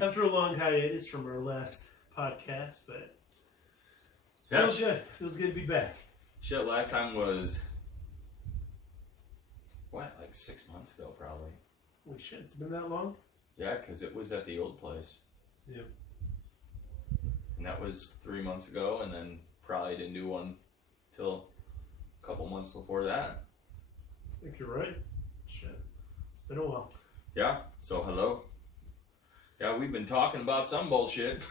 After a long hiatus from our last podcast, but feels good. Feels good to be back. Shit, last time was, what, like 6 months ago, probably. Holy shit, it's been that long? Yeah, because it was at the old place. Yep. And that was 3 months ago, and then probably didn't do one till a couple months before that. I think you're right. Shit. It's been a while. Yeah, so hello. Yeah, we've been talking about some bullshit.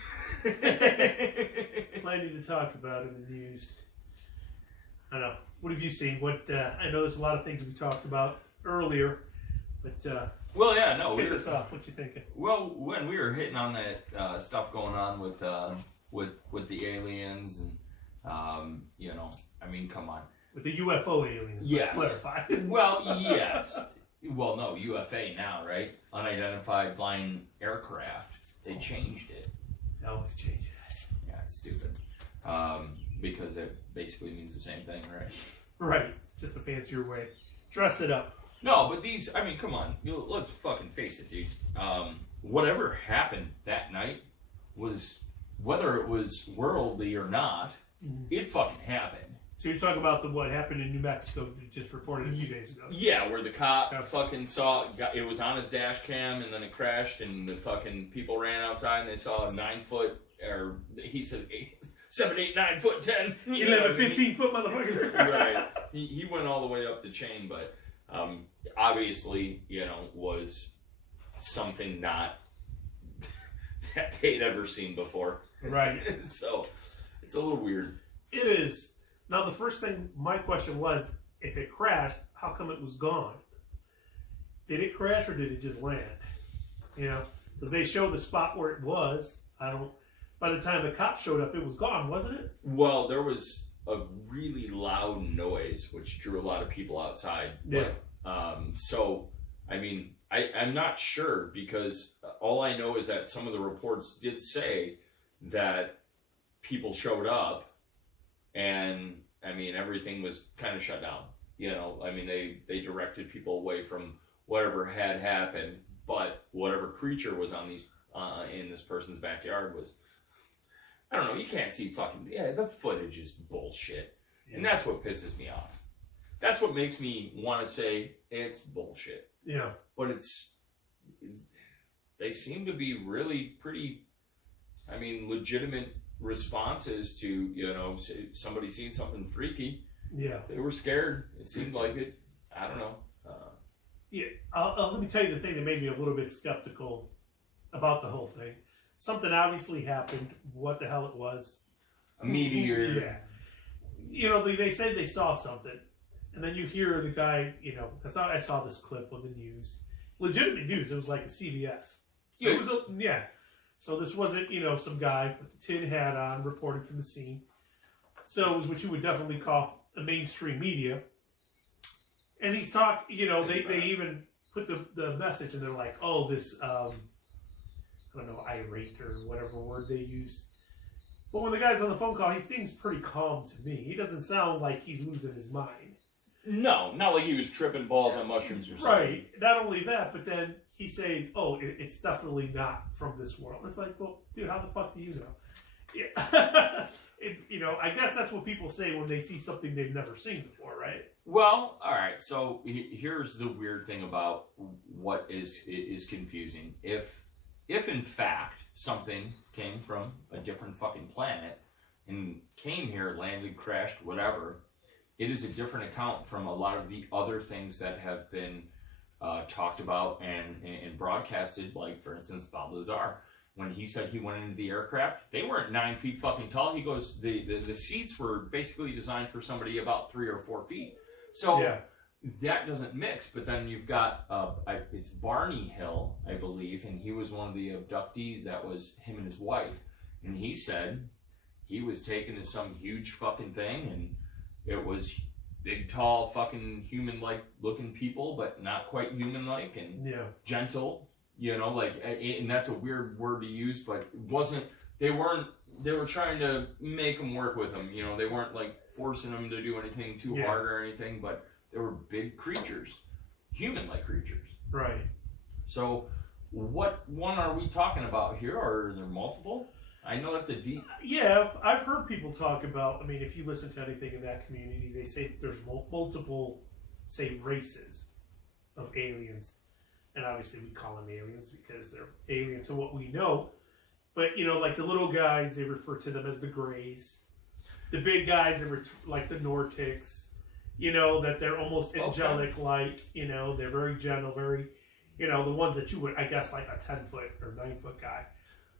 Plenty to talk about in the news. I don't know. What have you seen? What I know there's a lot of things we talked about earlier, but well, yeah, no. kick us off. What you thinking? Well, when we were hitting on that stuff going on with the aliens and you know, I mean, come on. With the UFO aliens. Yes. Let's clarify. Well, yes. Well, no, UFA now, right? Unidentified flying aircraft. They changed it. They always change it. Yeah, it's stupid. Because it basically means the same thing, right? Right. Just a fancier way. Dress it up. No, but these, I mean, come on. Let's fucking face it, dude. Whatever happened that night was, whether it was worldly or not, it fucking happened. So you're talking about what happened in New Mexico, you just reported a few days ago. Yeah, where the cop fucking saw, it was on his dash cam, and then it crashed, and the fucking people ran outside, and they saw a 9 foot, or he said 7, 8, 9 foot 10. 11, 15 foot motherfucker. Right. He went all the way up the chain, but obviously, you know, was something not that they'd ever seen before. Right. So, it's a little weird. It is. Now, the first thing, my question was, if it crashed, how come it was gone? Did it crash or did it just land? You know, because they show the spot where it was. By the time the cops showed up, it was gone, wasn't it? Well, there was a really loud noise, which drew a lot of people outside. Yeah. But, so, I mean, I'm not sure, because all I know is that some of the reports did say that people showed up, and I mean, everything was kind of shut down. You know, I mean, they directed people away from whatever had happened, but whatever creature was on these in this person's backyard was, I don't know. You can't see fucking, the footage is bullshit, and that's what pisses me off. That's what makes me want to say it's bullshit. Yeah, but they seem to be really pretty, I mean, legitimate responses to, you know, somebody seeing something freaky. Yeah. They were scared. It seemed like it. I don't know. Yeah. Let me tell you the thing that made me a little bit skeptical about the whole thing. Something obviously happened. What the hell it was. A meteor. Yeah. You know, they said they saw something. And then you hear the guy, you know, because I saw this clip on the news. Legitimate news. It was like a CBS. So it was So this wasn't, you know, some guy with a tin hat on reporting from the scene. So it was what you would definitely call the mainstream media. And he's talking, you know, they even put the message, and they're like, oh, this, I don't know, irate or whatever word they use. But when the guy's on the phone call, he seems pretty calm to me. He doesn't sound like he's losing his mind. No, not like he was tripping balls on mushrooms or something. Right. Not only that, but then he says, oh, it's definitely not from this world. It's like, well, dude, how the fuck do you know? Yeah. You know, I guess that's what people say when they see something they've never seen before, right? Well, all right. So here's the weird thing about what is confusing. If in fact something came from a different fucking planet and came here, landed, crashed, whatever, it is a different account from a lot of the other things that have been talked about and broadcasted, like, for instance, Bob Lazar. When he said he went into the aircraft, they weren't 9 feet fucking tall. He goes, the seats were basically designed for somebody about 3 or 4 feet. So that doesn't mix. But then you've got, it's Barney Hill, I believe, and he was one of the abductees. That was him and his wife. And he said he was taken to some huge fucking thing, and it was big, tall, fucking human-like looking people, but not quite human-like, and gentle. You know, like, and that's a weird word to use, but it wasn't, they were trying to make them work with them. You know, they weren't, like, forcing them to do anything too hard or anything, but they were big creatures, human-like creatures. Right. So, what one are we talking about here? Are there multiple? I know that's a deep... Yeah, I've heard people talk about, I mean, if you listen to anything in that community, they say there's multiple, say, races of aliens. And obviously we call them aliens because they're alien to what we know. But, you know, like the little guys, they refer to them as the Greys. The big guys, like the Nordics. You know, that they're almost angelic-like. You know, they're very gentle, very, you know, the ones that you would, I guess, like a 10-foot or 9-foot guy.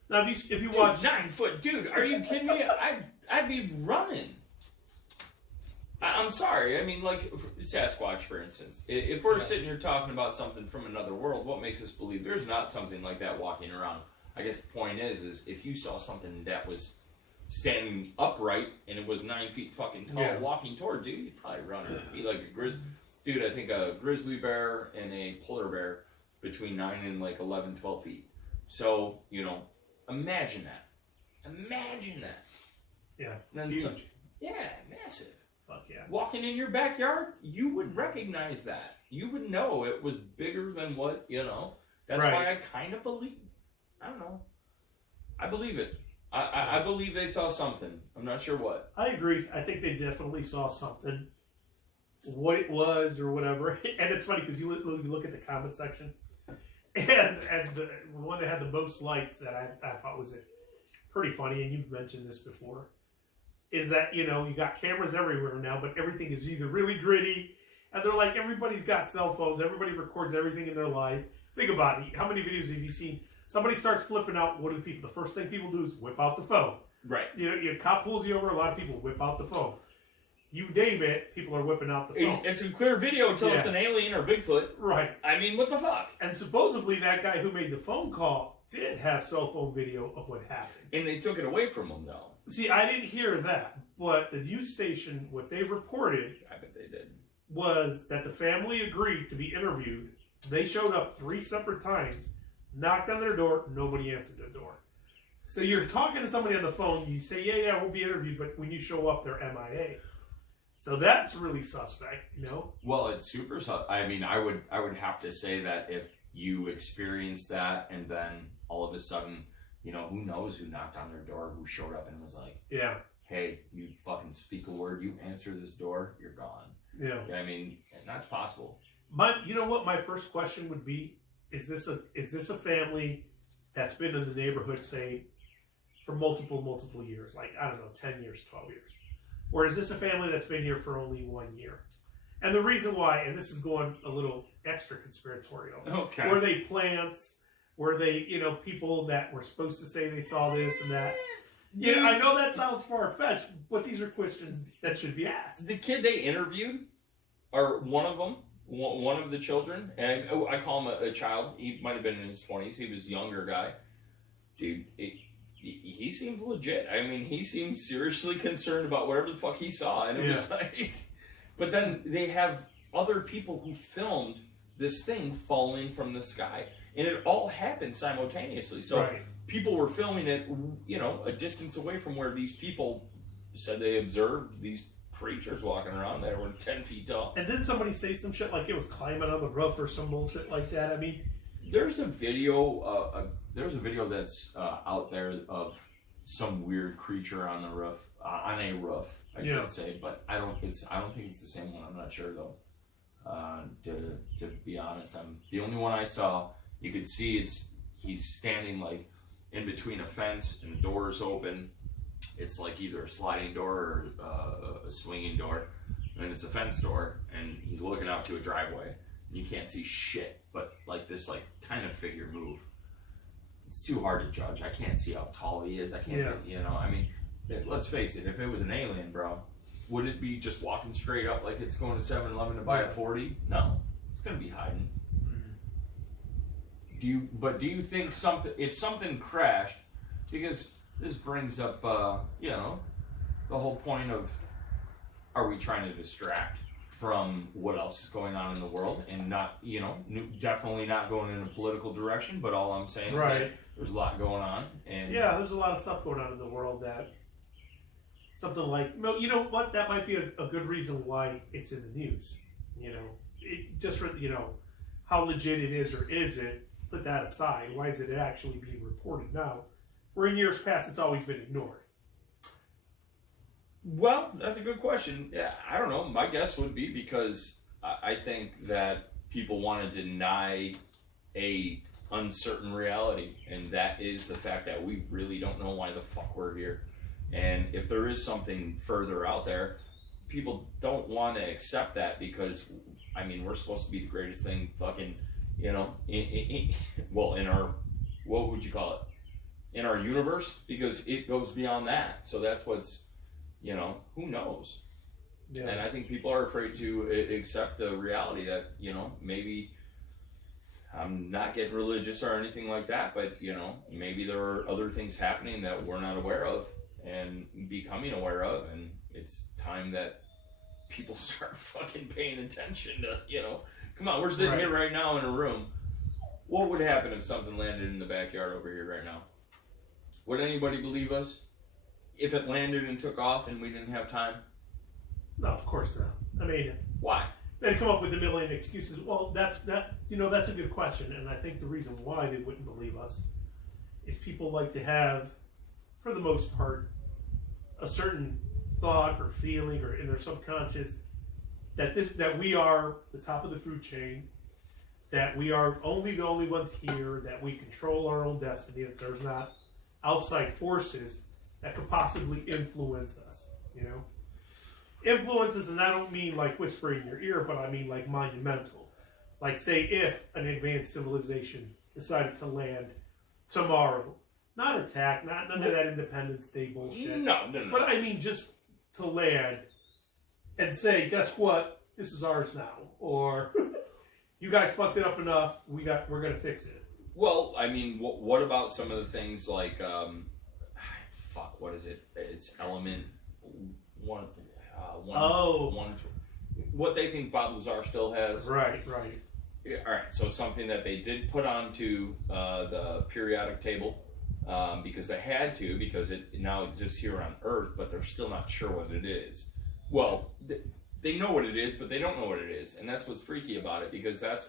Now, if you watch... 9-foot, dude, are you kidding me? I'd be running. I'm sorry. I mean, like, Sasquatch, for instance. If we're sitting here talking about something from another world, what makes us believe there's not something like that walking around? I guess the point is if you saw something that was standing upright and it was 9 feet fucking tall walking towards you, you'd probably run. It'd be like a grizzly. Dude, I think a grizzly bear and a polar bear between 9 and like 11, 12 feet. So, you know, imagine that. Imagine that. Yeah. And then yeah, massive. Fuck yeah. Walking in your backyard, you would recognize that. You would know it was bigger than what, you know. That's why I kind of believe. I don't know. I believe it. I believe they saw something. I'm not sure what. I agree. I think they definitely saw something. What it was or whatever. And it's funny because you look at the comment section. And the one that had the most likes that I thought was pretty funny, and you've mentioned this before, is that, you know, you got cameras everywhere now, but everything is either really gritty, and they're like, everybody's got cell phones, everybody records everything in their life. Think about it. How many videos have you seen? Somebody starts flipping out. What do the first thing people do is whip out the phone. Right. You know, your cop pulls you over, a lot of people whip out the phone. You name it, people are whipping out the phone. It's a clear video until it's an alien or Bigfoot. Right. I mean, what the fuck? And supposedly that guy who made the phone call did have cell phone video of what happened. And they took it away from him, though. See, I didn't hear that, but the news station, what they reported, I bet they did, was that the family agreed to be interviewed. They showed up 3 separate times, knocked on their door, nobody answered their door. So you're talking to somebody on the phone, you say, yeah, we'll be interviewed, but when you show up, they're MIA. So that's really suspect, you know? Well, it's super suspect. I mean, I would have to say that if you experienced that and then all of a sudden, you know, who knows who knocked on their door, who showed up and was like, hey, you fucking speak a word, you answer this door, you're gone. Yeah. I mean, and that's possible. You know what my first question would be? Is this a family that's been in the neighborhood, say, for multiple years? Like, I don't know, 10 years, 12 years. Or is this a family that's been here for only 1 year? And the reason why, and this is going a little extra conspiratorial. Okay. Were they plants? Were they, you know, people that were supposed to say they saw this and that? Yeah, I know that sounds far-fetched, but these are questions that should be asked. The kid they interviewed, or one of them, one of the children, and I call him a child. He might have been in his 20s. He was a younger guy. Dude, he seemed legit. I mean, he seemed seriously concerned about whatever the fuck he saw. And it was like... But then they have other people who filmed this thing falling from the sky. And it all happened simultaneously. So people were filming it, you know, a distance away from where these people said they observed these creatures walking around that were 10 feet tall. And then somebody say some shit like it was climbing on the roof or some bullshit like that. I mean... There's a video that's out there of some weird creature on the roof, on a roof, I should say, but I don't think it's the same one. I'm not sure though. To be honest, the only one I saw. You could see he's standing like in between a fence and the door is open. It's like either a sliding door or a swinging door, and it's a fence door, and he's looking out to a driveway. You can't see shit, but like this kind of figure move. It's too hard to judge. I can't see how tall he is. I can't see, you know, I mean, let's face it, if it was an alien, bro, would it be just walking straight up like it's going to 7-Eleven to buy a 40? No. It's going to be hiding. Do you think if something crashed, because this brings up, you know, the whole point of, are we trying to distract from what else is going on in the world, and not, you know, definitely not going in a political direction, but all I'm saying is that there's a lot going on. And yeah, there's a lot of stuff going on in the world that something like, you know what, that might be a good reason why it's in the news. You know, just for, you know, how legit it is or is it, put that aside. Why is it actually being reported now? Where in years past it's always been ignored. Well, that's a good question. Yeah, I don't know. My guess would be because I think that people want to deny a uncertain reality, and that is the fact that we really don't know why the fuck we're here. And if there is something further out there, people don't want to accept that because, I mean, we're supposed to be the greatest thing fucking, you know, well, in our, what would you call it? In our universe, because it goes beyond that. So that's what's, you know, who knows? Yeah. And I think people are afraid to accept the reality that, you know, maybe I'm not getting religious or anything like that, but, you know, maybe there are other things happening that we're not aware of and becoming aware of, and it's time that people start fucking paying attention to, you know, come on, we're sitting here right now in a room. What would happen if something landed in the backyard over here right now? Would anybody believe us? If it landed and took off and we didn't have time? No, of course not. I mean, why? They come up with a million excuses. Well, that's a good question, and I think the reason why they wouldn't believe us is people like to have, for the most part, a certain thought or feeling or in their subconscious that we are the top of the food chain, that we are the only ones here, that we control our own destiny, that there's not outside forces that could possibly influence us, you know? Influences, and I don't mean like whispering in your ear, but I mean like monumental. Like, say, if an advanced civilization decided to land tomorrow, not attack, none of that Independence Day bullshit. No. But I mean just to land and say, guess what? This is ours now. Or, you guys fucked it up enough, we're going to fix it. Well, I mean, what about some of the things like, what is it? It's element one. What they think Bob Lazar still has. Right. Yeah, all right, so something that they did put onto the periodic table because they had to, because it now exists here on Earth, but they're still not sure what it is. Well, they know what it is, but they don't know what it is, and that's what's freaky about it, because that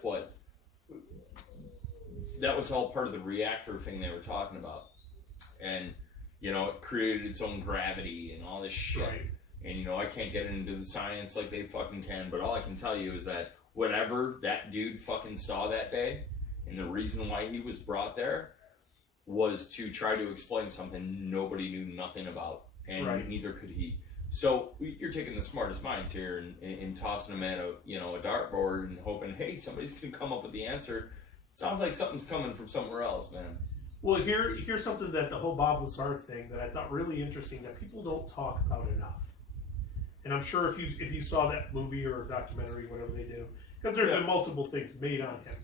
was all part of the reactor thing they were talking about. And, you know, it created its own gravity and all this shit. Right. And, you know, I can't get into the science like they fucking can, but all I can tell you is that whatever that dude fucking saw that day, and the reason why he was brought there, was to try to explain something nobody knew nothing about, and neither could he. So you're taking the smartest minds here and tossing them at a dartboard and hoping, hey, somebody's gonna come up with the answer. It sounds like something's coming from somewhere else, man. Well, here's something that the whole Bob Lazar thing that I thought really interesting that people don't talk about enough. And I'm sure if you saw that movie or documentary, whatever they do, because there have been multiple things made on him.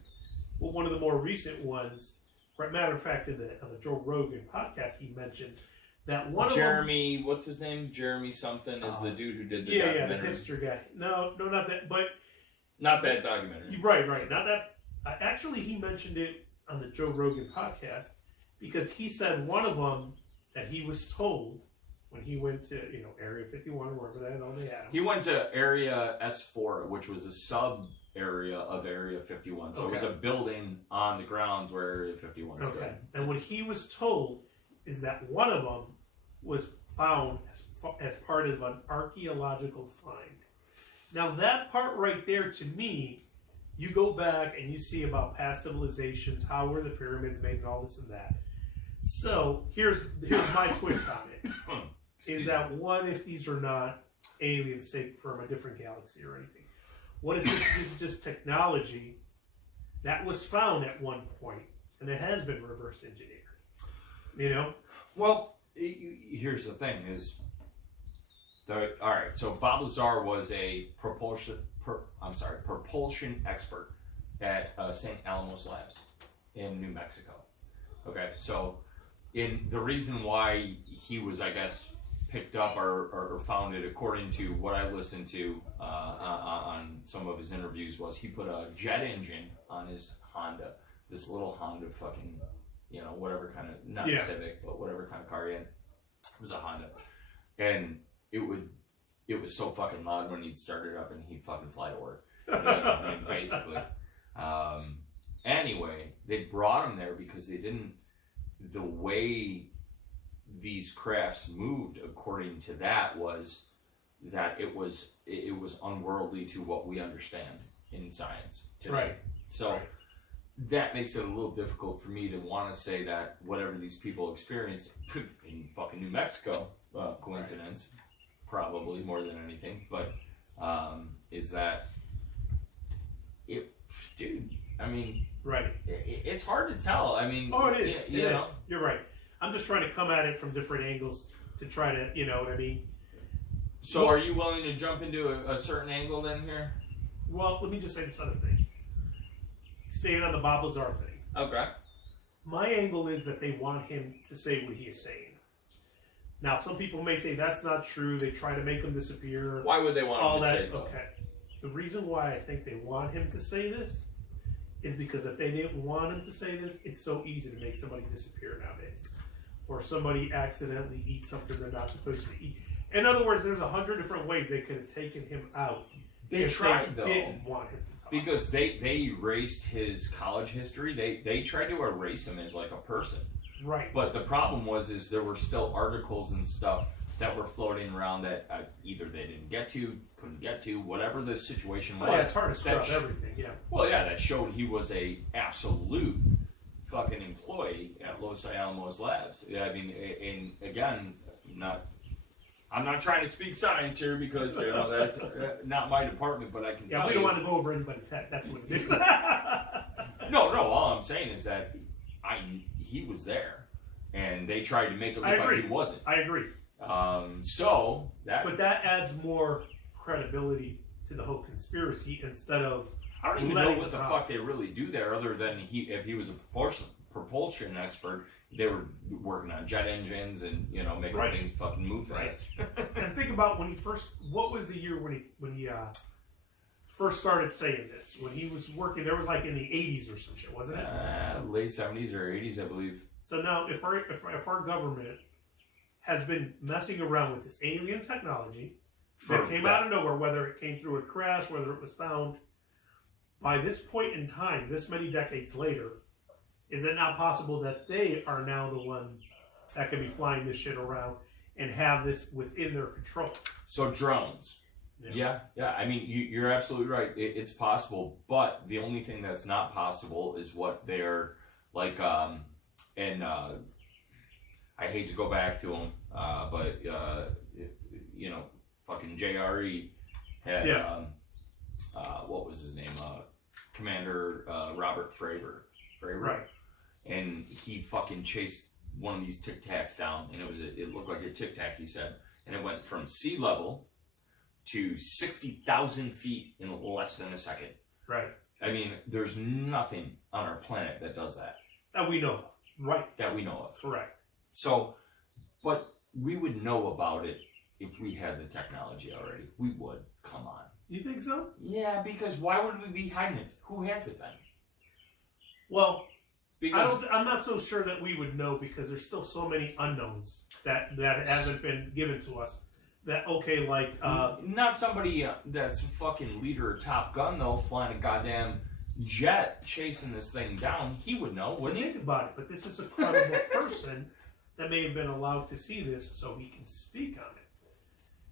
But one of the more recent ones, matter of fact, on the Joe Rogan podcast, he mentioned that one Jeremy, of them, what's his name? Jeremy something is the dude who did the documentary. the hipster guy. No, not that, but not that documentary. Right, not that. Actually, he mentioned it on the Joe Rogan podcast because he said one of them that he was told when he went to, Area 51 or wherever they had him. He went to Area S4, which was a sub-area of Area 51. So it was a building on the grounds where Area 51 stood. Okay. And what he was told is that one of them was found as part of an archaeological find. Now that part right there, to me, you go back and you see about past civilizations, how were the pyramids made and all this and that. So here's my twist on it. Is that what if these are not aliens, say, from a different galaxy or anything? What if this is just technology that was found at one point and it has been reverse engineered? Well, here's the thing: all right. So Bob Lazar was a propulsion expert at St. Alamos Labs in New Mexico. Okay, so the reason why he was, I guess, picked up or founded, according to what I listened to on some of his interviews, was he put a jet engine on his Honda, this little Honda fucking, whatever kind of, not Civic, but whatever kind of car he had. It was a Honda. And it was so fucking loud when he'd start it up and he'd fucking fly to work. Basically. Anyway, they brought him there because they didn't. The way these crafts moved, according to that, was that it was unworldly to what we understand in science today. Right. So. Right. That makes it a little difficult for me to want to say that whatever these people experienced in fucking New Mexico, coincidence, probably more than anything, but is that it, dude? I mean, right? It's hard to tell. I mean, oh, it is. You know? You're right. I'm just trying to come at it from different angles to try to, you know what I mean. So, are you willing to jump into a certain angle then here? Well, let me just say this other thing. Staying on the Bob Lazar thing. Okay. My angle is that they want him to say what he is saying. Now, some people may say that's not true. They try to make him disappear. Why would they want him to say that? Okay. The reason why I think they want him to say this is because if they didn't want him to say this, it's so easy to make somebody disappear nowadays. Or somebody accidentally eats something they're not supposed to eat. In other words, there's 100 different ways they could have taken him out. They tried, though. They didn't want him to talk. Because they erased his college history. They tried to erase him as like a person. Right. But the problem was there were still articles and stuff that were floating around that either they didn't get to, couldn't get to, whatever the situation was. Yeah, it's hard to scrub everything, yeah. Well, yeah, that showed he was a absolute fucking employee at Los Alamos Labs. Yeah, I mean, and again, I'm not trying to speak science here because you know that's not my department, but I can tell you. Yeah, we don't want to go over anybody's head. That's what it is. No. All I'm saying is that he was there, and they tried to make it look like he wasn't. I agree. But that adds more credibility to the whole conspiracy instead of. I don't even know what the fuck they really do there, other than if he was a propulsion expert. They were working on jet engines and making things fucking move fast. And think about what was the year when he first started saying this? When he was working, there was like in the 80s or some shit, wasn't it? Late 70s or 80s, I believe. So now, if our government has been messing around with this alien technology that came out of nowhere, whether it came through a crash, whether it was found, by this point in time, this many decades later, is it not possible that they are now the ones that can be flying this shit around and have this within their control? So drones. Yeah. I mean, you're absolutely right. It's possible, but the only thing that's not possible is what they're like. And I hate to go back to them, but fucking JRE had what was his name? Commander Robert Fravor. Right. And he fucking chased one of these Tic Tacs down, and it looked like a Tic Tac, he said, and it went from sea level to 60,000 feet in less than a second. Right. I mean, there's nothing on our planet that does that. That we know of. Right. That we know of. Correct. So, but we would know about it if we had the technology already. We would. Come on. You think so? Yeah, because why would we be hiding it? Who has it then? Well, I'm not so sure that we would know because there's still so many unknowns that hasn't been given to us. That not somebody that's a fucking leader of Top Gun though, flying a goddamn jet chasing this thing down. He would know, wouldn't he? Think about it, but this is a credible person that may have been allowed to see this, so he can speak on it.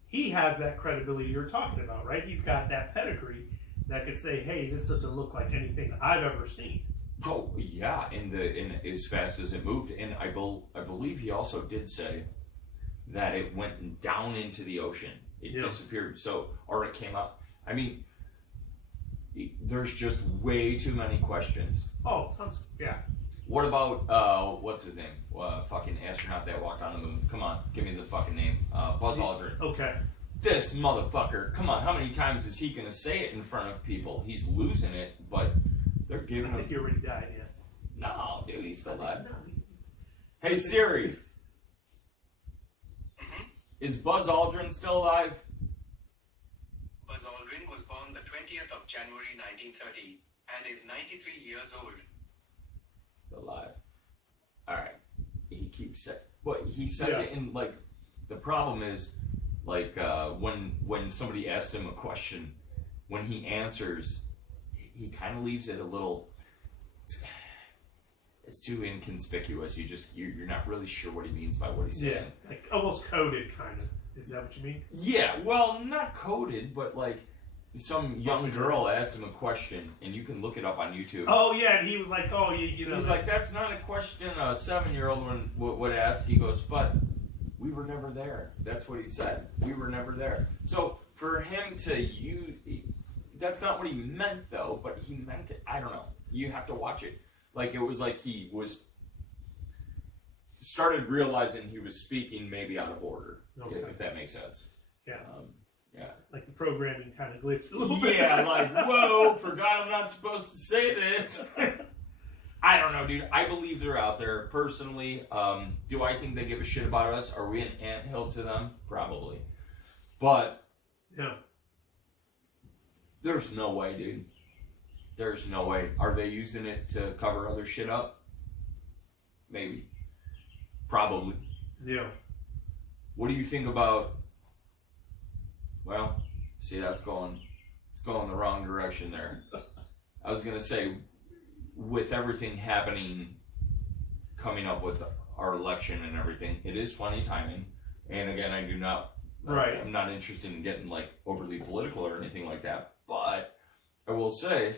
He has that credibility you're talking about, right? He's got that pedigree that could say, "Hey, this doesn't look like anything I've ever seen." Oh yeah, in as fast as it moved, and I believe he also did say that it went down into the ocean. It disappeared. Or it came up. I mean, there's just way too many questions. Oh, tons. Yeah. What about what's his name? Fucking astronaut that walked on the moon. Come on, give me the fucking name. Buzz Aldrin. Okay. This motherfucker. Come on, how many times is he gonna say it in front of people? He's losing it, but. They're giving I think he already died, yeah. No, dude, he's still alive. Hey, Siri. Is Buzz Aldrin still alive? Buzz Aldrin was born the 20th of January 1930 and is 93 years old. Still alive. Alright. He keeps saying... But he says it in, like... The problem is, like, when somebody asks him a question, when he answers... He kind of leaves it a little it's too inconspicuous. You're not really sure what he means by what he's saying. Yeah, like almost coded, kind of. Is that what you mean? Yeah, well, not coded, but like some young girl asked him a question, and you can look it up on YouTube. Oh yeah, and he was like, "Oh, you know." He's like, "That's not a question a 7-year-old would ask." He goes, "But we were never there." That's what he said. We were never there. So for him to use, that's not what he meant though. But he meant it. I don't know. You have to watch it. Like it was like he started realizing he was speaking maybe out of order. Okay. If that makes sense. Yeah. Yeah. Like the programming kind of glitched a little bit. Yeah, like, whoa, forgot I'm not supposed to say this. I don't know, dude. I believe they're out there. Personally, do I think they give a shit about us? Are we an anthill to them? Probably. But, yeah, there's no way, dude. There's no way. Are they using it to cover other shit up? Maybe. Probably. Yeah. What do you think about... Well, see, it's going the wrong direction there. I was going to say, with everything happening, coming up with our election and everything, it is funny timing. And again, I'm not interested in getting like overly political or anything like that. But I will say,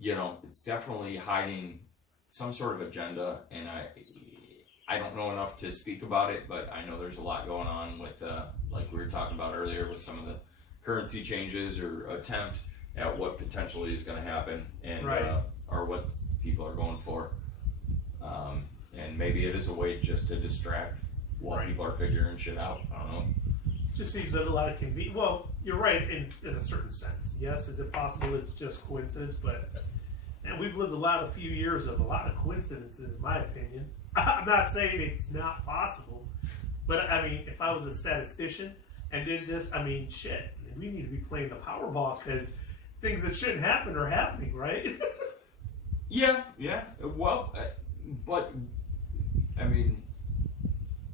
it's definitely hiding some sort of agenda. And I don't know enough to speak about it, but I know there's a lot going on with, like we were talking about earlier, with some of the currency changes or attempt at what potentially is going to happen, and or what people are going for. And maybe it is a way just to distract while people are figuring shit out. I don't know. Just seems like a lot of convenience. Well, you're right in a certain sense. Yes, is it possible it's just coincidence? But and we've lived a few years of a lot of coincidences, in my opinion. I'm not saying it's not possible, but I mean, if I was a statistician and did this, I mean, shit, we need to be playing the Powerball because things that shouldn't happen are happening, right? Yeah. Well, but I mean,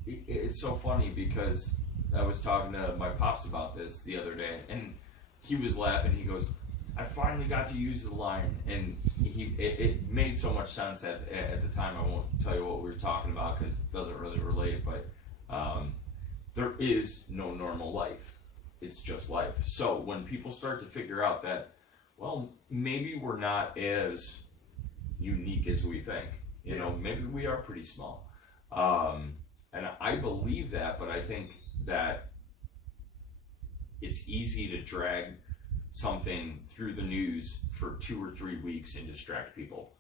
it's so funny because I was talking to my pops about this the other day, and he was laughing. He goes, I finally got to use the line, and it made so much sense at the time. I won't tell you what we were talking about because it doesn't really relate, but there is no normal life. It's just life. So when people start to figure out that, well, maybe we're not as unique as we think, maybe we are pretty small. And I believe that, but I think that it's easy to drag something through the news for 2 or 3 weeks and distract people.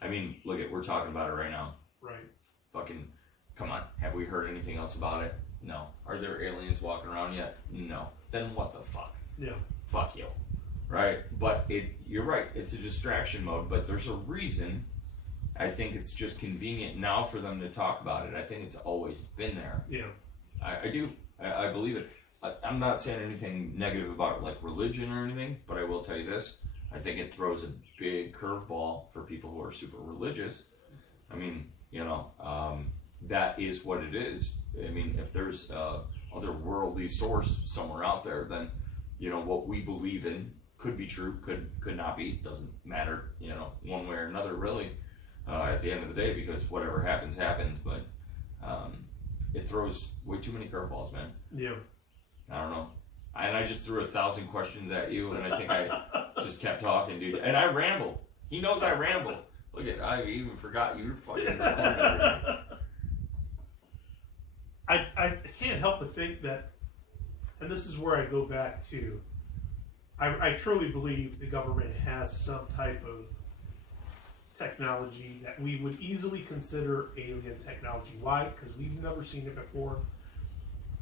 I mean, look we're talking about it right now. Right. Fucking, come on. Have we heard anything else about it? No. Are there aliens walking around yet? No. Then what the fuck? Yeah. Fuck you. Right? But you're right. It's a distraction mode, but there's a reason. I think it's just convenient now for them to talk about it. I think it's always been there. Yeah. I do. I believe it. I'm not saying anything negative about like religion or anything, but I will tell you this. I think it throws a big curveball for people who are super religious. I mean, that is what it is. I mean, if there's otherworldly source somewhere out there, then, what we believe in could be true, could not be. Doesn't matter, one way or another, really, at the end of the day, because whatever happens, happens. But it throws way too many curveballs, man. Yeah. I don't know. And I just threw 1,000 questions at you, and I think I just kept talking, dude. And I rambled. He knows I ramble. Look I even forgot you were fucking recording. I can't help but think that, and this is where I go back to, I truly believe the government has some type of technology that we would easily consider alien technology. Why? Because we've never seen it before.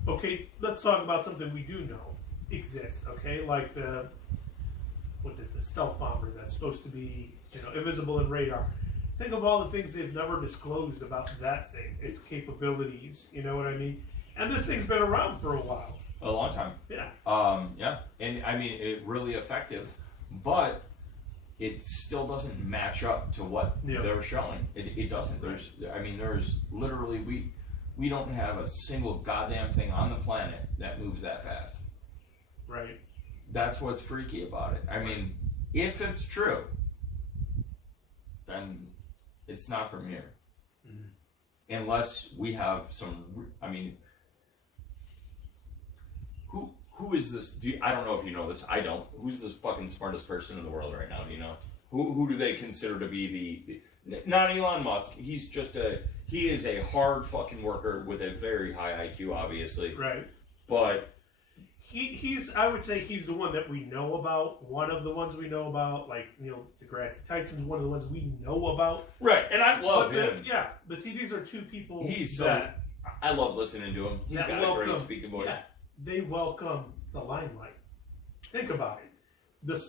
Okay, let's talk about something we do know exists, okay? Like the stealth bomber that's supposed to be, invisible in radar. Think of all the things they've never disclosed about that thing, its capabilities, you know what I mean? And this thing's been around for a while. A long time. Yeah. Yeah. And I mean, it's really effective, but it still doesn't match up to what they're showing. It doesn't. There's literally, we don't have a single goddamn thing on the planet that moves that fast. Right. That's what's freaky about it. I mean, if it's true, then It's not from here. Mm-hmm. Unless we have some, I mean, who is this? I don't know if you know this. I don't. Who's the fucking smartest person in the world right now? Do you know? Who do they consider to be not Elon Musk? He is a hard fucking worker with a very high IQ, obviously. Right. But he's I would say he's the one that we know about. One of the ones we know about, like Neil deGrasse Tyson's one of the ones we know about. Right, and I love him. But see, these are two people I love listening to him. He's got a great speaking voice. Yeah, they welcome the limelight. Think about it.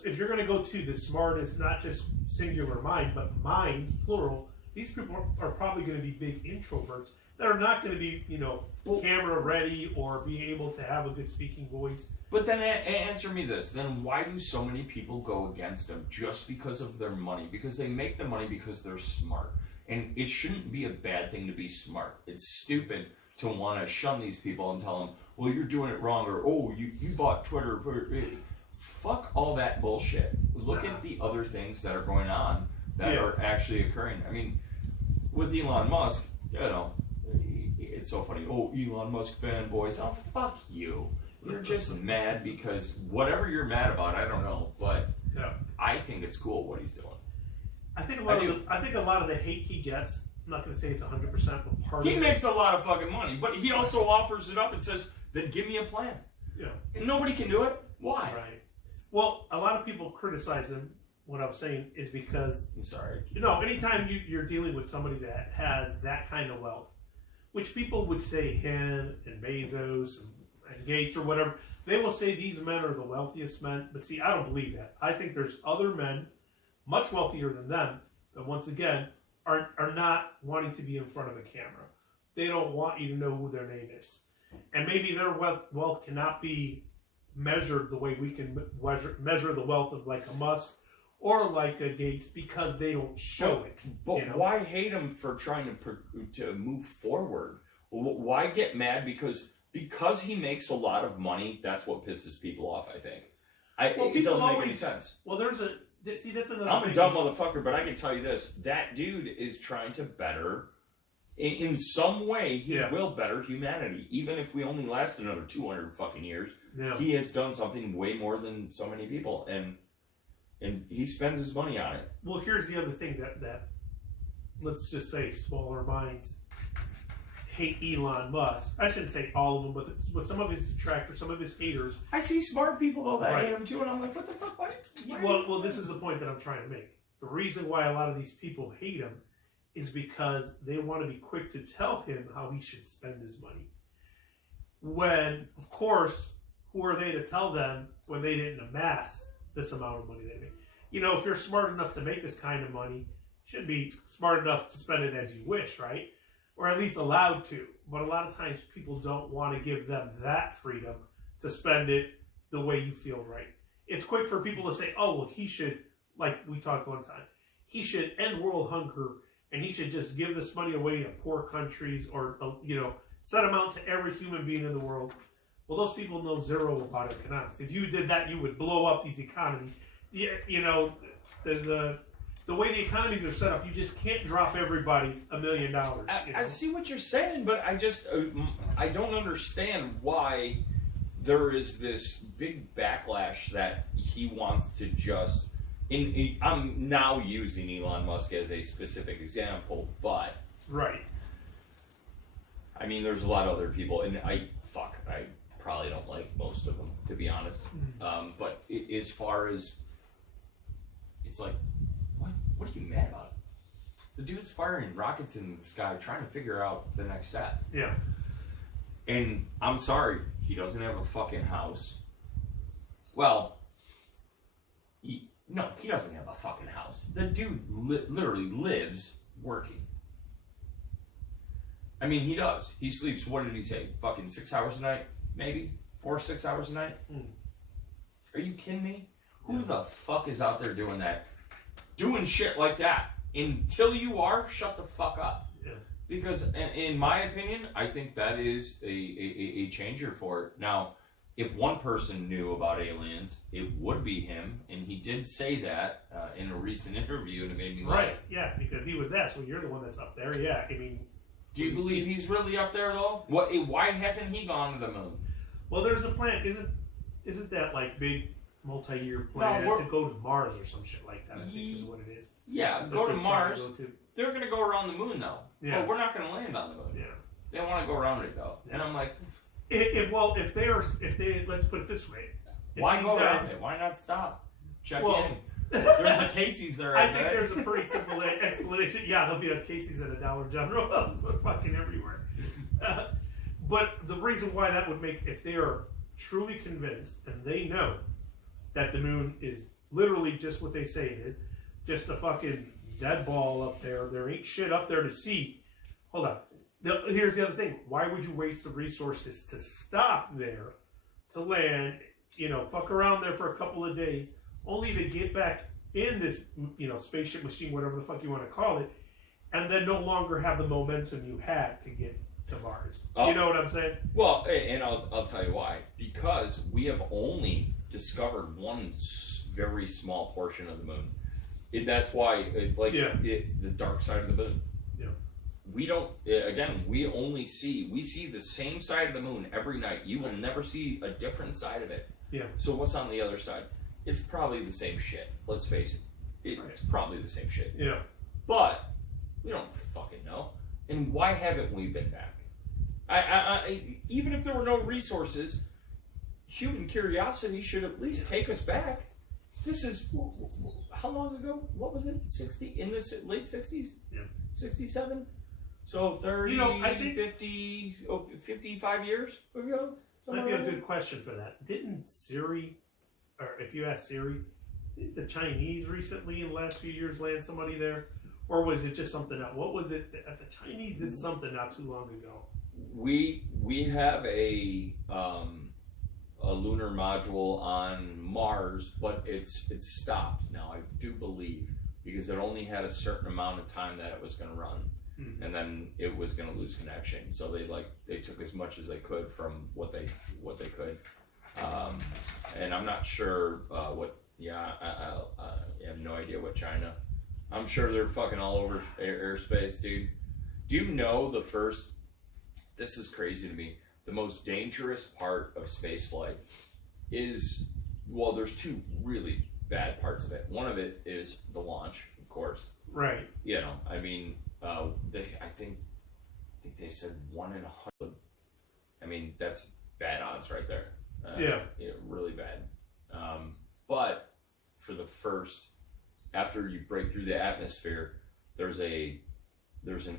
If you're going to go to the smartest, not just singular mind, but minds, plural, these people are probably going to be big introverts that are not going to be, camera ready or be able to have a good speaking voice. But then answer me this. Then why do so many people go against them just because of their money? Because they make the money because they're smart. And it shouldn't be a bad thing to be smart. It's stupid to want to shun these people and tell them, well, you're doing it wrong, or, oh, you bought Twitter. Fuck all that bullshit. Look at the other things that are going on that are actually occurring. I mean, with Elon Musk, it's so funny. Oh, Elon Musk fanboys. Oh, fuck you. You're just mad because whatever you're mad about, I don't know, but I think it's cool what he's doing. I think a lot of the hate he gets, I'm not going to say it's 100%, but part of it. He makes a lot of fucking money, but he also offers it up and says, then give me a plan. Yeah. And nobody can do it. Why? Right. Well, a lot of people criticize him. What I'm saying is because... I'm sorry. Anytime you're dealing with somebody that has that kind of wealth, which people would say him and Bezos and Gates or whatever, they will say these men are the wealthiest men. But see, I don't believe that. I think there's other men much wealthier than them that, once again, are not wanting to be in front of a camera. They don't want you to know who their name is. And maybe their wealth cannot be measured the way we can measure the wealth of like a Musk or like a Gates because they don't show it. But why hate him for trying to move forward? Why get mad because he makes a lot of money? That's what pisses people off, I think. It doesn't make any sense. Well, that's another I'm thing. a dumb motherfucker, but I can tell you this. That dude is trying to better, in some way, he will better humanity. Even if we only last another 200 fucking years, he has done something way more than so many people, and he spends his money on it. Well, here's the other thing that let's just say smaller minds hate Elon Musk. I shouldn't say all of them, but with some of his detractors, some of his haters. I see smart people though that hate him too, and I'm like, what the fuck? Well, this is the point that I'm trying to make. The reason why a lot of these people hate him is because they want to be quick to tell him how he should spend his money. When, of course, who are they to tell them when they didn't amass this amount of money they make? If you're smart enough to make this kind of money, you should be smart enough to spend it as you wish, right? Or at least allowed to. But a lot of times people don't want to give them that freedom to spend it the way you feel right. It's quick for people to say, oh, well, he should, like we talked one time, he should end world hunger and he should just give this money away to poor countries or, set them out to every human being in the world. Well, those people know zero about economics. If you did that, you would blow up these economies. The way the economies are set up, you just can't drop everybody $1 million. I see what you're saying, but I don't understand why there is this big backlash that he wants to just... I'm now using Elon Musk as a specific example, but... Right. I mean, there's a lot of other people, and I probably don't like most of them, to be honest. But as far as... It's like... What are you mad about? The dude's firing rockets in the sky trying to figure out the next step. Yeah. And I'm sorry, he doesn't have a fucking house. Well, he doesn't have a fucking house. The dude literally lives working. I mean, he does. He sleeps, what did he say? Fucking 6 hours a night? Maybe? 4 or 6 hours a night? Are you kidding me? Who the fuck is out there doing that? Doing shit like that. Until you are, shut the fuck up. Yeah. Because, in my opinion, I think that is a changer for it. Now, if one person knew about aliens, it would be him, and he did say that in a recent interview, and it made me laugh. Right, yeah, because he was asked, well, you're the one that's up there, yeah, I mean... Do you believe he's really up there, though? Why hasn't he gone to the moon? Well, there's a plan, isn't that, like, big multi-year plan to go to Mars or some shit like that, I think is what it is. Yeah, go to Mars. They're going to go around the moon, though. Yeah. But we're not going to land on the moon. Yeah. They want to go around it, though. Yeah. And I'm like... If they, let's put it this way. Why go around it? Why not stop? Check in. There's a Casey's there. I think there's a pretty simple explanation. Yeah, there'll be a Casey's at a Dollar General. It's fucking everywhere. But the reason why that would make, if they are truly convinced and they know that the moon is literally just what they say it is, just a fucking dead ball up there. There ain't shit up there to see. Hold on. Here's the other thing. Why would you waste the resources to stop there, to land, fuck around there for a couple of days, only to get back in this, spaceship machine, whatever the fuck you want to call it, and then no longer have the momentum you had to get to Mars? You know what I'm saying? Well, and I'll tell you why. Because we have only discovered one very small portion of the moon. That's why, the dark side of the moon. We don't, again, we see the same side of the moon every night. You will never see a different side of it. Yeah. So what's on the other side? It's probably the same shit. Let's face it. It's probably the same shit. Yeah. But we don't fucking know. And why haven't we been back? Even if there were no resources, human curiosity should at least take us back. This is, how long ago? What was it? 60? In the late 60s? Yeah. 67? So 30, I think 50, 55 years ago? Might be a good question for that. Didn't Siri, or if you ask Siri, did the Chinese recently in the last few years land somebody there? Or was it just something else? What was it? The Chinese did something not too long ago. We have a lunar module on Mars, but it's stopped now, I do believe, because it only had a certain amount of time that it was going to run. And then it was going to lose connection, so they took as much as they could from what they could, and I'm not sure what. Yeah, I have no idea what China. I'm sure they're fucking all over airspace, dude. Do you know the first? This is crazy to me. The most dangerous part of spaceflight is, well, there's two really bad parts of it. One of it is the launch, of course. Right. I mean. I think they said 1 in 100. I mean, that's bad odds right there. Yeah, really bad. But for the first, after you break through the atmosphere, there's an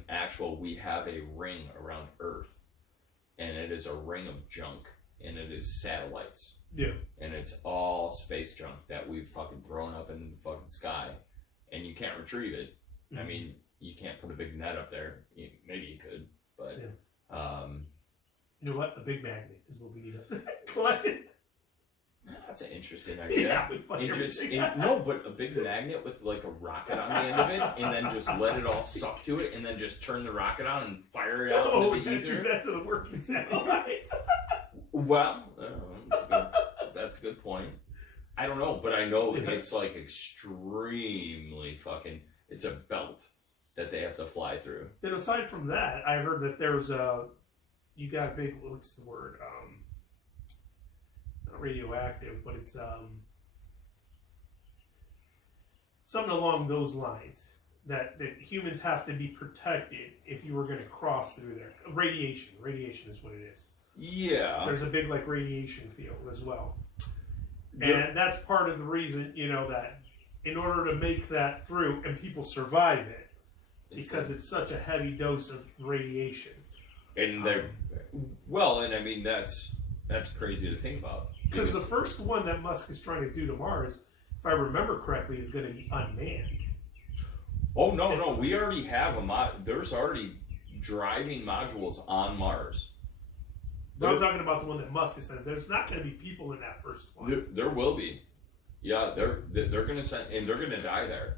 actual. We have a ring around Earth, and it is a ring of junk, and it is satellites. Yeah. And it's all space junk that we've fucking thrown up in the fucking sky, and you can't retrieve it. Mm-hmm. I mean. You can't put a big net up there. Maybe you could, but you know what? A big magnet is what we need up there. Collect it. That's an interesting idea. Yeah, no, but a big magnet with like a rocket on the end of it, and then just let it all suck to it, and then just turn the rocket on and fire it out into the ether. Do that to the working satellite. Well, that's a good point. I don't know, but I know it's like extremely fucking. It's a belt that they have to fly through. Then aside from that, I heard that there's you got big, what's the word? Not radioactive, but it's something along those lines. That humans have to be protected if you were going to cross through there. Radiation is what it is. Yeah. There's a big radiation field as well. And that's part of the reason, that in order to make that through and people survive it, because it's such a heavy dose of radiation. And and I mean that's crazy to think about. Because the first one that Musk is trying to do to Mars, if I remember correctly, is going to be unmanned. Oh no, we already have there's already driving modules on Mars. But I'm talking about the one that Musk has said. There's not going to be people in that first one. There will be. Yeah, they're going to send, and they're going to die there,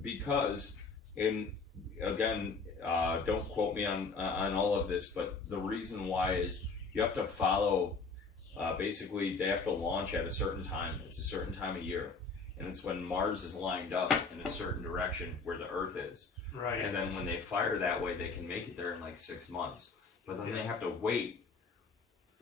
because. And again, don't quote me on all of this, but the reason why is you have to follow Basically, they have to launch at a certain time. It's a certain time of year. And it's when Mars is lined up in a certain direction where the Earth is. Right. And then when they fire that way, they can make it there in like 6 months. But then they have to wait.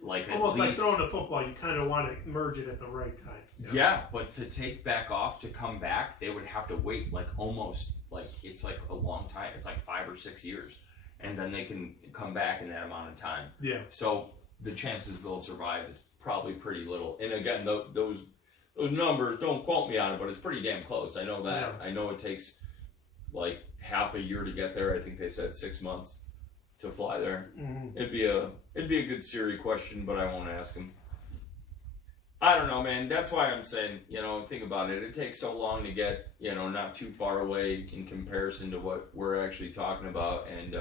Like almost at like least, throwing a football, you kind of want to merge it at the right time. Yeah, but to take back off, to come back, they would have to wait like almost, like it's like a long time. It's like 5 or 6 years. And then they can come back in that amount of time. Yeah. So the chances they'll survive is probably pretty little. And again, those numbers, don't quote me on it, but it's pretty damn close. I know that. Yeah. I know it takes like half a year to get there. I think they said 6 months to fly there. Mm-hmm. It'd be a good Siri question, but I won't ask him. I don't know, man. That's why I'm saying, think about it. It takes so long to get, not too far away in comparison to what we're actually talking about. And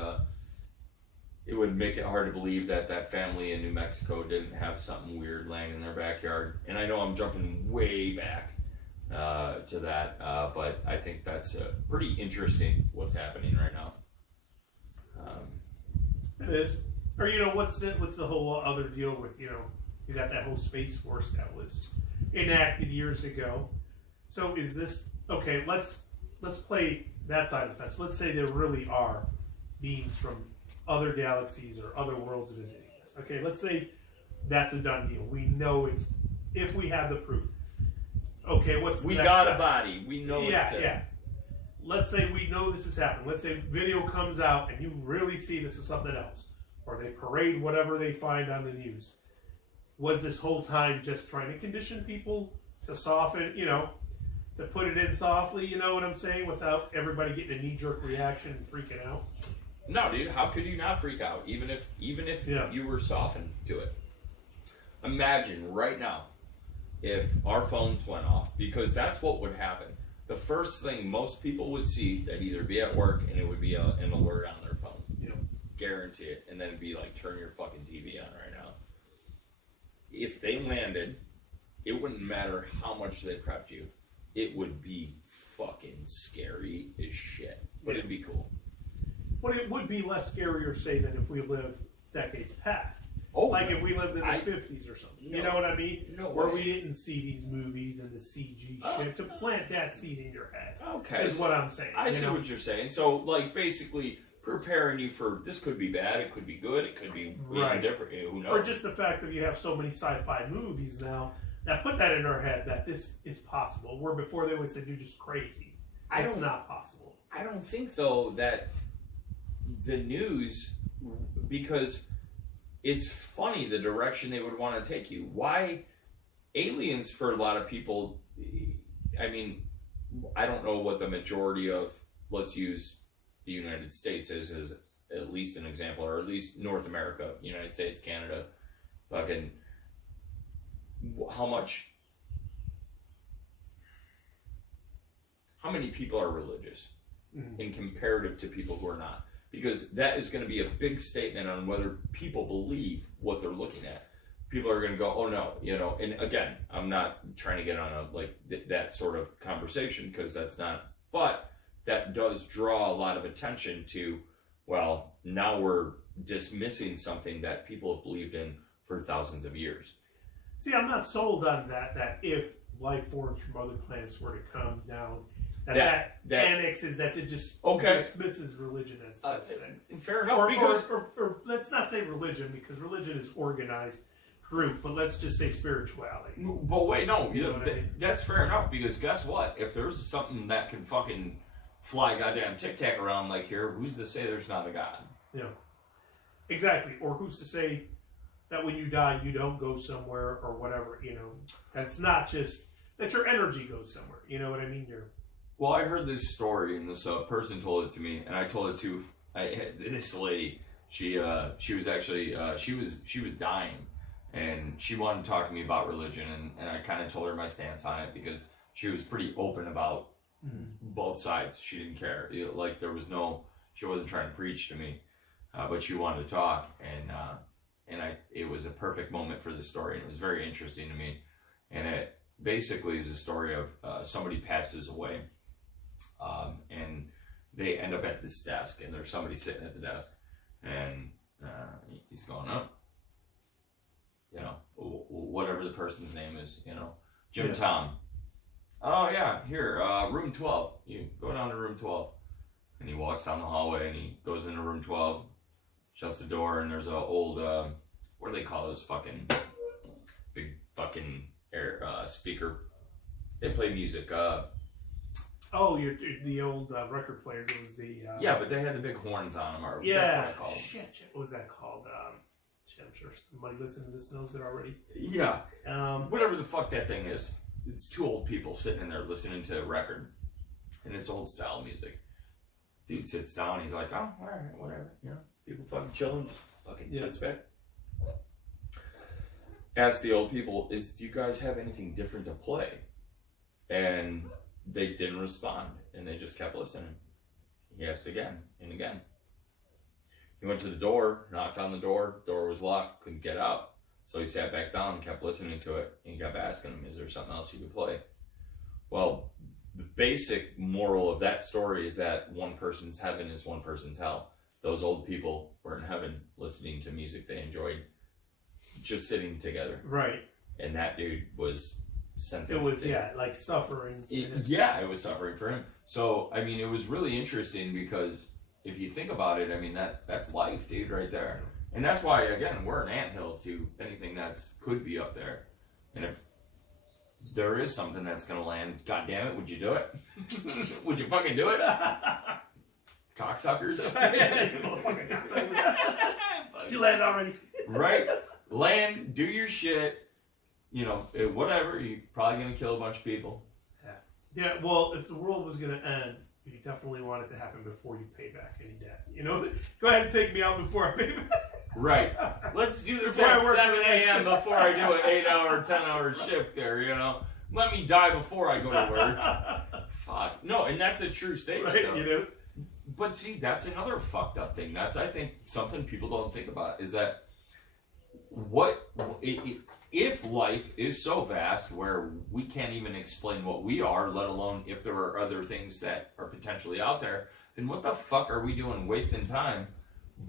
it would make it hard to believe that family in New Mexico didn't have something weird laying in their backyard. And I know I'm jumping way back to that, but I think that's pretty interesting what's happening right now. It is. Or, what's the whole other deal with, you got that whole Space Force that was enacted years ago. So is this, okay, let's play that side of the fence. Let's say there really are beings from other galaxies or other worlds visiting us. Okay, let's say that's a done deal. We know it's, if we have the proof. Okay, we got a body. We know it's there. Yeah. Let's say we know this is happening. Let's say video comes out and you really see this is something else. Or they parade whatever they find on the news. Was this whole time just trying to condition people to soften, to put it in softly, you know what I'm saying, without everybody getting a knee-jerk reaction and freaking out? No, dude, how could you not freak out, even if you were softened to it? Imagine right now if our phones went off, because that's what would happen. The first thing most people would see, they'd either be at work and it would be an alert on their phone. Guarantee it. And then it'd be like, turn your fucking TV on right now. If they landed, it wouldn't matter how much they prepped you. It would be fucking scary as shit. But it'd be cool. But it would be less scarier, say, than if we lived decades past. Oh, like if we lived in the 50s or something. No, you know what I mean? No Where way. we didn't see these movies and the CG shit to plant that seed in your head. Okay. Is what I'm saying. I see what you're saying. So, like, basically preparing you for, this could be bad, it could be good, it could be different, who knows? Or just the fact that you have so many sci-fi movies now that put that in our head that this is possible, where before they would say you're just crazy. It's not possible. I don't think, though, that the news, because it's funny the direction they would want to take you. Why aliens, for a lot of people, I mean, I don't know what the majority of, let's use the United States is at least an example, or at least North America, United States, Canada, fucking, how many people are religious in comparative to people who are not? Because that is going to be a big statement on whether people believe what they're looking at. People are going to go, oh no, and again, I'm not trying to get on that sort of conversation, because that's not, but that does draw a lot of attention to, well, now we're dismissing something that people have believed in for thousands of years. See, I'm not sold on that if life forms from other planets were to come down, that annexes, that it just dismisses religion as fair enough. Or let's not say religion, because religion is organized group, but let's just say spirituality. But wait, no, that's fair enough, because guess what? If there's something that can fucking fly goddamn tic-tac around like here, who's to say there's not a God? Yeah. Exactly. Or who's to say that when you die, you don't go somewhere or whatever, That's not just, that your energy goes somewhere. You know what I mean? Well, I heard this story, and this person told it to me, and I told it to this lady. She was actually, she was dying, and she wanted to talk to me about religion, and I kind of told her my stance on it, because she was pretty open about both sides. She didn't care. Like, she wasn't trying to preach to me, but she wanted to talk, and it was a perfect moment for the story, and it was very interesting to me. And it basically is a story of somebody passes away, and they end up at this desk, and there's somebody sitting at the desk, and he's going, oh, whatever the person's name is, Jim Yeah. Tom. Oh yeah, here, room 12. You go down to room 12. And he walks down the hallway and he goes into room 12, shuts the door, and there's an old, what do they call those fucking big fucking air speaker? They play music. Oh, the old record players. It was the Yeah, but they had the big horns on them. Or yeah. That's what I call them. Shit, what was that called? I'm sure somebody listening to this knows it already. Yeah. Whatever The fuck that thing is. It's two old people sitting in there listening to a record, and it's old style music. Dude sits down. He's like, oh, all right, whatever. People fucking chilling, just fucking sits back. Asks the old people, do you guys have anything different to play? And they didn't respond, and they just kept listening. He asked again and again. He went to the door, knocked on the door was locked, couldn't get out. So he sat back down and kept listening to it, and he kept asking him, is there something else you could play? Well, the basic moral of that story is that one person's heaven is one person's hell. Those old people were in heaven listening to music they enjoyed, just sitting together. Right. And that dude was sentenced. It was, like suffering. It was suffering for him. So, I mean, it was really interesting because if you think about it, I mean, that's life, dude, right there. And that's why, again, we're an anthill to anything that could be up there. And if there is something that's going to land, God damn it, would you do it? Would you fucking do it? Cocksuckers. Motherfucking cocksuckers. Did you land already? Right? Land, do your shit. Whatever. You're probably going to kill a bunch of people. Yeah, well, if the world was going to end, you definitely want it to happen before you pay back any debt. Go ahead and take me out before I pay back. Right. Let's do this Before I at work 7 for the a.m. next- before I do an 8-hour, 10-hour shift there, Let me die before I go to work. Fuck. No, and that's a true statement, Right, though. But see, that's another fucked up thing. That's, I think, something people don't think about, is that if life is so vast where we can't even explain what we are, let alone if there are other things that are potentially out there, then what the fuck are we doing wasting time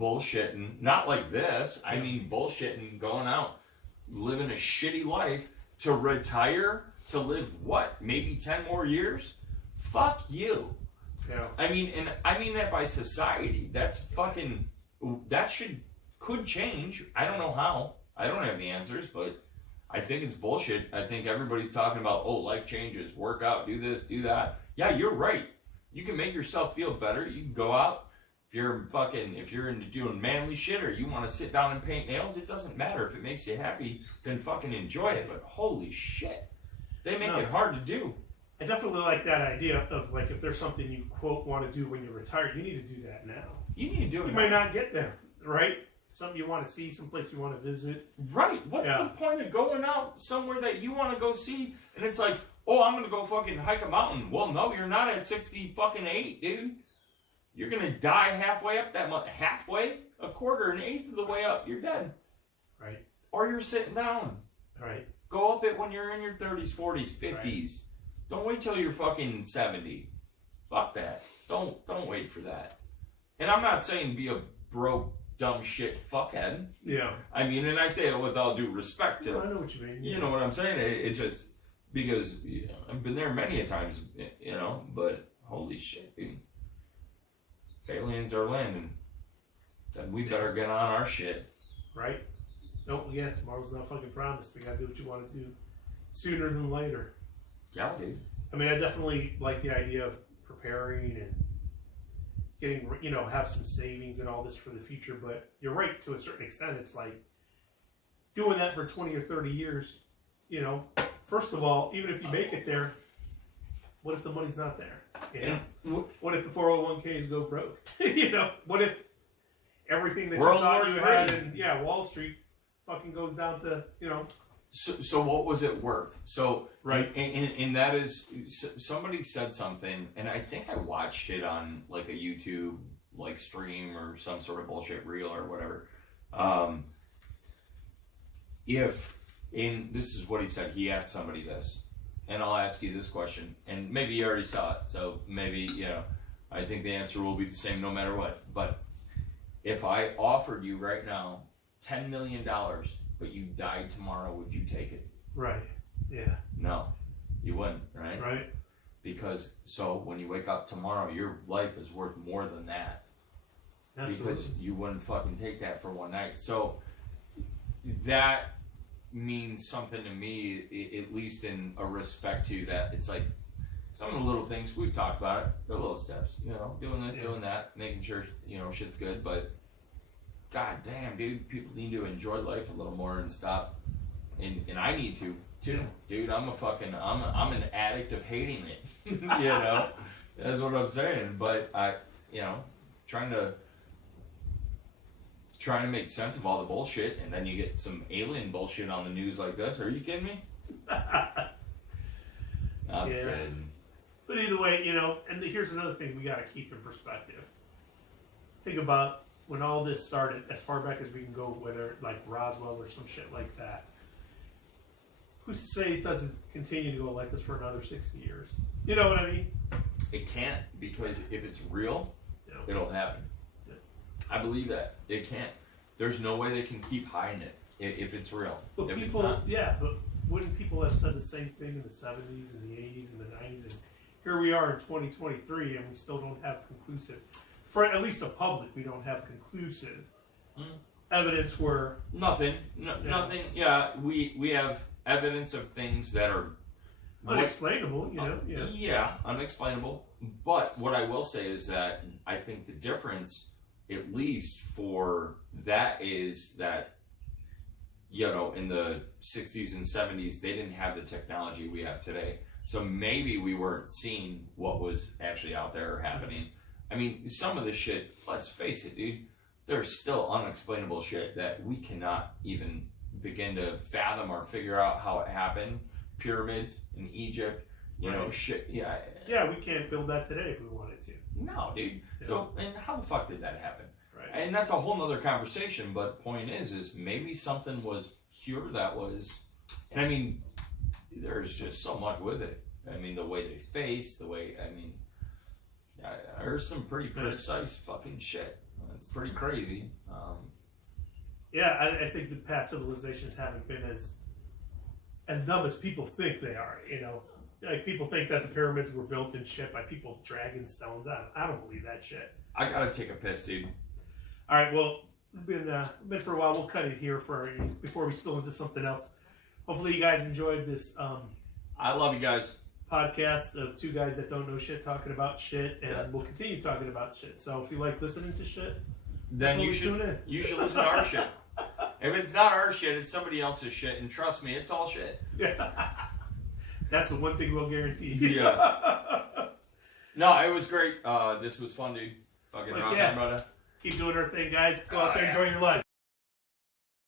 bullshitting? Not like this. I mean, bullshitting, going out, living a shitty life to retire, to live what? Maybe 10 more years? Fuck you. Yeah. I mean, and I mean that by society. That's fucking, that could change. I don't know how. I don't have the answers, but I think it's bullshit. I think everybody's talking about, oh, life changes, work out, do this, do that. Yeah, you're right. You can make yourself feel better. You can go out. If you're into doing manly shit or you want to sit down and paint nails, it doesn't matter. If it makes you happy, then fucking enjoy it. But holy shit, they make it hard to do. I definitely like that idea of, like, if there's something you, quote, want to do when you're retired, you need to do that now. You need to do it You now. might not get there, right? Something you want to see, someplace you want to visit. Right. What's the point of going out somewhere that you want to go see, and it's like, oh, I'm going to go fucking hike a mountain. Well, no, you're not at 60 fucking 8, dude. You're going to die halfway up that mountain. Halfway? A quarter, an eighth of the way up, you're dead. Right. Or you're sitting down. Right. Go up it when you're in your 30s, 40s, 50s. Right. Don't wait till you're fucking 70. Fuck that. Don't wait for that. And I'm not saying be a broke, dumb shit fuckhead. Yeah. I mean, and I say it with all due respect to... No, I know what you mean. You know what I'm saying? It just... Because I've been there many a times, but holy shit, dude. If aliens are landing, then we better get on our shit. Right? Don't forget, tomorrow's not fucking promised. We gotta do what you want to do sooner than later. Yeah, dude. I mean, I definitely like the idea of preparing and getting, have some savings and all this for the future. But you're right, to a certain extent. It's like doing that for 20 or 30 years. First of all, even if you make it there, what if the money's not there? What if the 401ks go broke? What if everything that World you thought War you III. had in Wall Street fucking goes down to, So what was it worth? So right, and that is, somebody said something, and I think I watched it on like a YouTube like stream or some sort of bullshit reel or whatever. This is what he said. He asked somebody this, and I'll ask you this question, and maybe you already saw it, so maybe I think the answer will be the same no matter what. But if I offered you right now $10 million but you died tomorrow, would you take it? Right. Yeah. No, you wouldn't, right? Right. Because, so when you wake up tomorrow, your life is worth more than that. Absolutely. Because you wouldn't fucking take that for one night. So that means something to me, at least in a respect to that. It's like some of the little things we've talked about it, the little steps, you know, doing this, doing that, making sure, you know, shit's good. But god damn, dude, people need to enjoy life a little more and stop. And I need to too, dude. I'm an addict of hating it. You know, that's what I'm saying. But you know, trying to make sense of all the bullshit, and then you get some alien bullshit on the news like this. Are you kidding me? I'm kidding. But either way, you know, and here's another thing we got to keep in perspective. Think about when all this started, as far back as we can go, whether like Roswell or some shit like that. Who's to say it doesn't continue to go like this for another 60 years? You know what I mean? It can't, because if it's real, it'll happen. Yeah. I believe that. It can't. There's no way they can keep hiding it if it's real. But if people, it's not, but wouldn't people have said the same thing in the 70s and the 80s and the 90s? And here we are in 2023 and we still don't have conclusive, for at least the public, we don't have conclusive evidence where... Nothing. Yeah, we have evidence of things that are unexplainable, you know? Yeah, unexplainable. But what I will say is that I think the difference, at least for that, is that, you know, in the 60s and 70s, they didn't have the technology we have today. So maybe we weren't seeing what was actually out there or happening. I mean, some of the shit, let's face it, dude, there's still unexplainable shit that we cannot even begin to fathom or figure out how it happened. Pyramids in Egypt, you know, shit. Yeah. Yeah, we can't build that today if we wanted to. No, dude. Yeah. So, and how the fuck did that happen? Right. And that's a whole nother conversation, but point is maybe something was here that was, and I mean, there's just so much with it. I mean, the way they face, the way, I mean, there's some pretty precise fucking shit. It's pretty crazy. Yeah, I think the past civilizations haven't been as dumb as people think they are. You know, like people think that the pyramids were built and shit by people dragging stones out. I don't believe that shit. I gotta take a piss, dude. All right, well, we've been for a while. We'll cut it here before we spill into something else. Hopefully, you guys enjoyed this. I love you guys. Podcast of two guys that don't know shit talking about shit, and we'll continue talking about shit. So if you like listening to shit, then you should listen to our shit. If it's not our shit, it's somebody else's shit, and trust me, it's all shit. Yeah. That's the one thing we'll guarantee. Yeah. No, it was great. This was fun, dude. Fucking rock on, brother. Keep doing our thing, guys. Go out there, enjoy your life.